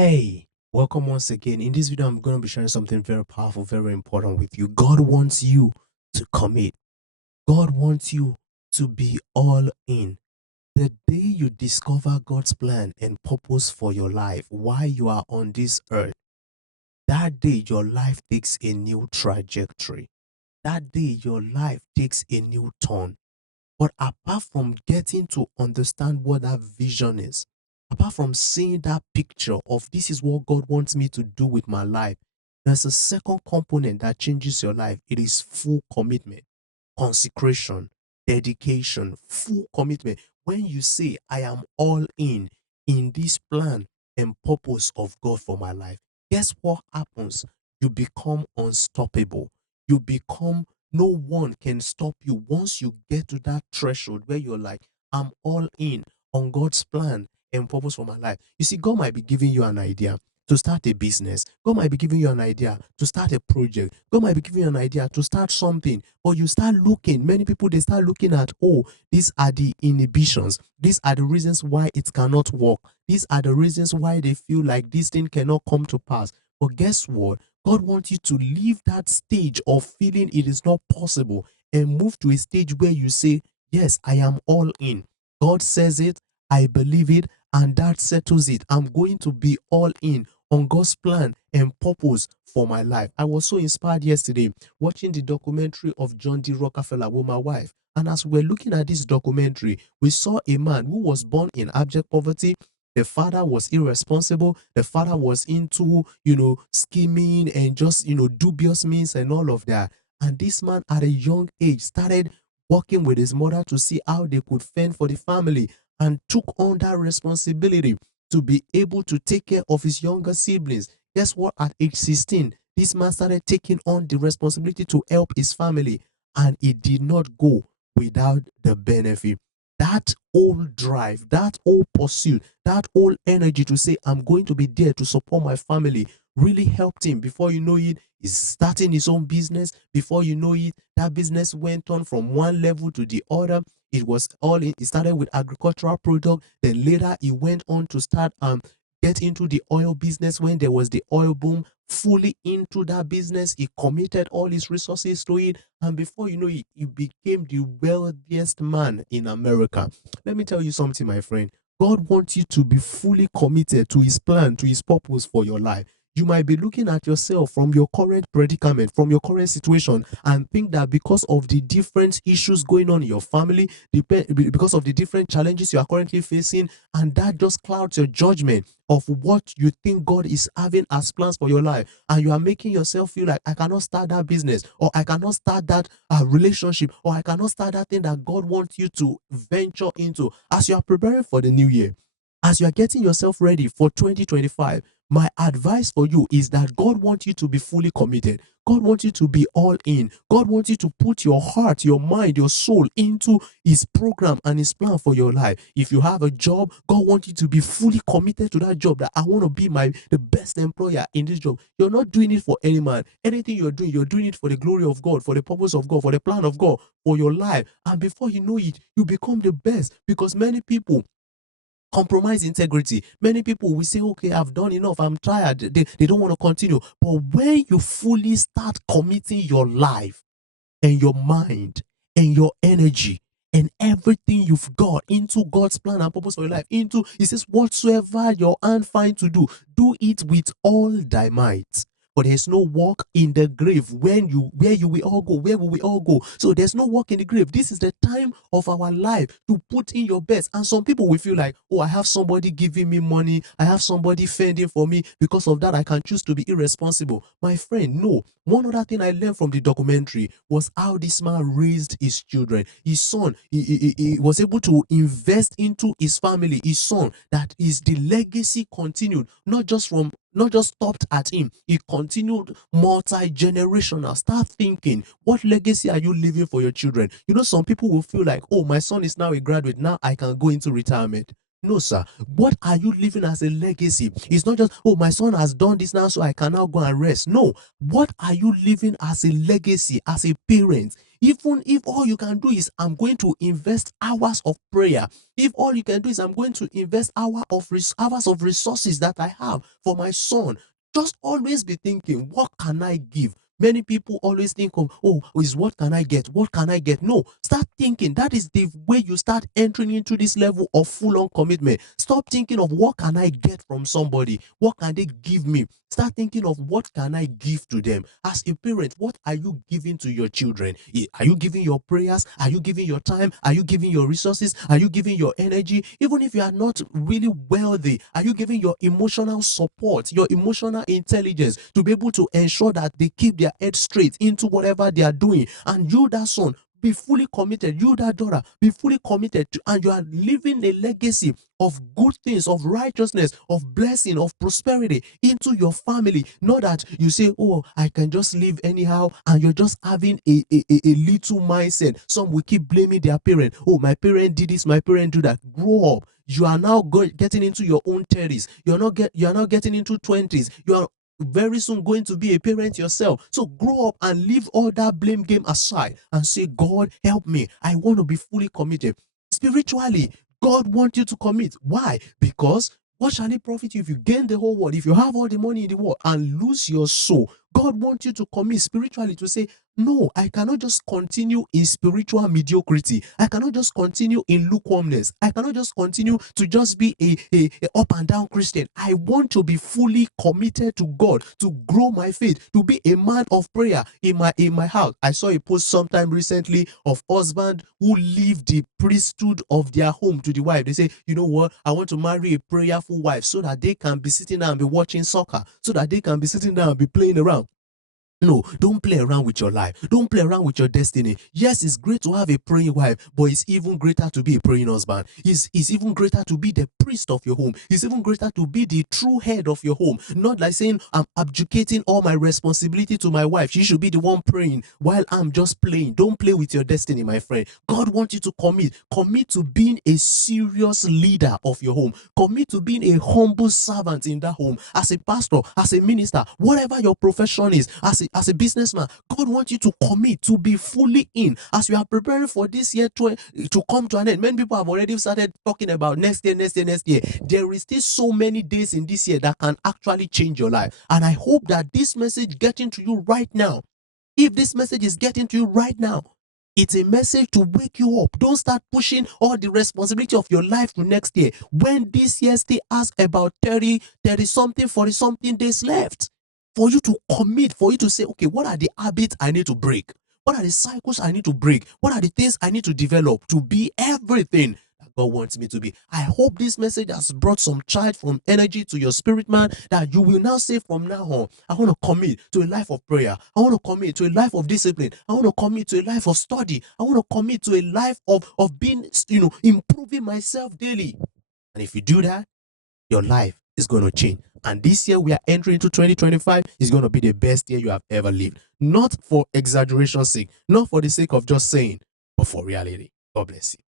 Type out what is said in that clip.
Hey, welcome once again. In this video, I'm going to be sharing something very powerful, very important with you. God wants you to commit. God wants you to be all in. The day you discover God's plan and purpose for your life while you are on this earth, that day your life takes a new trajectory. That day your life takes a new turn. But apart from getting to understand what that vision is, apart from seeing that picture of this is what God wants me to do with my life, there's a second component that changes your life. It is full commitment, consecration, dedication, full commitment. When you say, I am all in this plan and purpose of God for my life, guess what happens? You become unstoppable. You become no one can stop you once you get to that threshold where you're like, I'm all in on God's plan and purpose for my life. You see, God might be giving you an idea to start a business. God might be giving you an idea to start a project. God might be giving you an idea to start something, but you start looking. Many people, they start looking at, oh, these are the inhibitions. These are the reasons why it cannot work. These are the reasons why they feel like this thing cannot come to pass. But guess what? God wants you to leave that stage of feeling it is not possible and move to a stage where you say, yes, I am all in. God says it, I believe it, and that settles it. I'm going to be all in on God's plan and purpose for my life. I was so inspired yesterday watching the documentary of John D. Rockefeller with my wife. And as we're looking at this documentary, we saw a man who was born in abject poverty. The father was irresponsible. The father was into, scheming and just, dubious means and all of that. And this man at a young age started working with his mother to see how they could fend for the family and took on that responsibility to be able to take care of his younger siblings. Guess what? At age 16, this man started taking on the responsibility to help his family, and it did not go without the benefit. That old drive, that old pursuit, that old energy to say, I'm going to be there to support my family really helped him. Before you know it, he's starting his own business. Before you know it, that business went on from one level to the other. It was all in, it started with agricultural product. Then later he went on to start get into the oil business when there was the oil boom. Fully into that business, he committed all his resources to it, and before you know it, he became the wealthiest man in America. Let me tell you something, my friend. God wants you to be fully committed to his plan, to his purpose for your life. You might be looking at yourself from your current predicament, from your current situation, and think that because of the different issues going on in your family, because of the different challenges you are currently facing, and that just clouds your judgment of what you think God is having as plans for your life. And you are making yourself feel like, I cannot start that business, or I cannot start that relationship, or I cannot start that thing that God wants you to venture into. As you are preparing for the new year, as you are getting yourself ready for 2025, my advice for you is that God wants you to be fully committed. God wants you to be all in. God wants you to put your heart, your mind, your soul into his program and his plan for your life. If you have a job, God wants you to be fully committed to that job, that I want to be the best employer in this job. You're not doing it for any man. Anything you're doing it for the glory of God, for the purpose of God, for the plan of God, for your life. And before you know it, you become the best, because many people compromise integrity. Many people will say, okay, I've done enough, I'm tired, they don't want to continue. But when you fully start committing your life and your mind and your energy and everything you've got into God's plan and purpose for your life, into, he says, whatsoever your hand find to do it with all thy might. But there's no work in the grave. Where you will all go, where will we all go? So there's no work in the grave. This is the time of our life to put in your best. And some people will feel like, oh, I have somebody giving me money, I have somebody fending for me. Because of that, I can choose to be irresponsible. My friend, no. One other thing I learned from the documentary was how this man raised his children. His son, he was able to invest into his family, his son, that is the legacy continued, not just stopped at him. It continued multi-generational. Start thinking, what legacy are you leaving for your children? You know, some people will feel like, oh, my son is now a graduate, now I can go into retirement. No, sir. What are you leaving as a legacy? It's not just, oh, my son has done this now, so I can now go and rest. No. What are you leaving as a legacy, as a parent? Even if all you can do is I'm going to invest hours of prayer, if all you can do is I'm going to invest hours of resources that I have for my son, just always be thinking, what can I give? Many people always think of, oh, is what can I get? What can I get? No, start thinking. That is the way you start entering into this level of full-on commitment. Stop thinking of what can I get from somebody? What can they give me? Start thinking of what can I give to them. As a parent, what are you giving to your children? Are you giving your prayers? Are you giving your time? Are you giving your resources? Are you giving your energy? Even if you are not really wealthy, are you giving your emotional support, your emotional intelligence to be able to ensure that they keep their head straight into whatever they are doing? And you, that son, be fully committed. You, that daughter, be fully committed to, and you are leaving a legacy of good things, of righteousness, of blessing, of prosperity into your family. Not that you say, oh, I can just live anyhow, and you're just having a little mindset. Some will keep blaming their parent. Oh, my parent did this, my parent do that. Grow up. You are now getting into your own 30s. You're not getting into 20s. You are very soon going to be a parent yourself. So grow up and leave all that blame game aside and say, God, help me. I want to be fully committed. Spiritually, God wants you to commit. Why? Because what shall it profit you if you gain the whole world, if you have all the money in the world and lose your soul? God wants you to commit spiritually to say, no, I cannot just continue in spiritual mediocrity. I cannot just continue in lukewarmness. I cannot just continue to just be a up and down Christian. I want to be fully committed to God, to grow my faith, to be a man of prayer in my house. I saw a post sometime recently of husband who leave the priesthood of their home to the wife. They say, you know what? I want to marry a prayerful wife so that they can be sitting down and be watching soccer, so that they can be sitting down and be playing around. No, don't play around with your life. Don't play around with your destiny. Yes, it's great to have a praying wife, but it's even greater to be a praying husband. It's even greater to be the priest of your home. It's even greater to be the true head of your home. Not like saying, I'm abdicating all my responsibility to my wife. She should be the one praying while I'm just playing. Don't play with your destiny, my friend. God wants you to commit. Commit to being a serious leader of your home. Commit to being a humble servant in that home. As a pastor, as a minister, whatever your profession is, as a businessman, God wants you to commit, to be fully in. As we are preparing for this year to come to an end, many people have already started talking about next year. There is still so many days in this year that can actually change your life. And I hope that this message getting to you right now, if this message is getting to you right now, it's a message to wake you up. Don't start pushing all the responsibility of your life to next year when this year still has about 30 something, 40 something days left. For you to commit, for you to say, okay, what are the habits I need to break? What are the cycles I need to break? What are the things I need to develop to be everything that God wants me to be? I hope this message has brought some charge, from energy to your spirit, man, that you will now say from now on, I want to commit to a life of prayer. I want to commit to a life of discipline. I want to commit to a life of study. I want to commit to a life of being, improving myself daily. And if you do that, your life is going to change. And this year we are entering into 2025 is going to be the best year you have ever lived. Not for exaggeration's sake, not for the sake of just saying, but for reality. God bless you.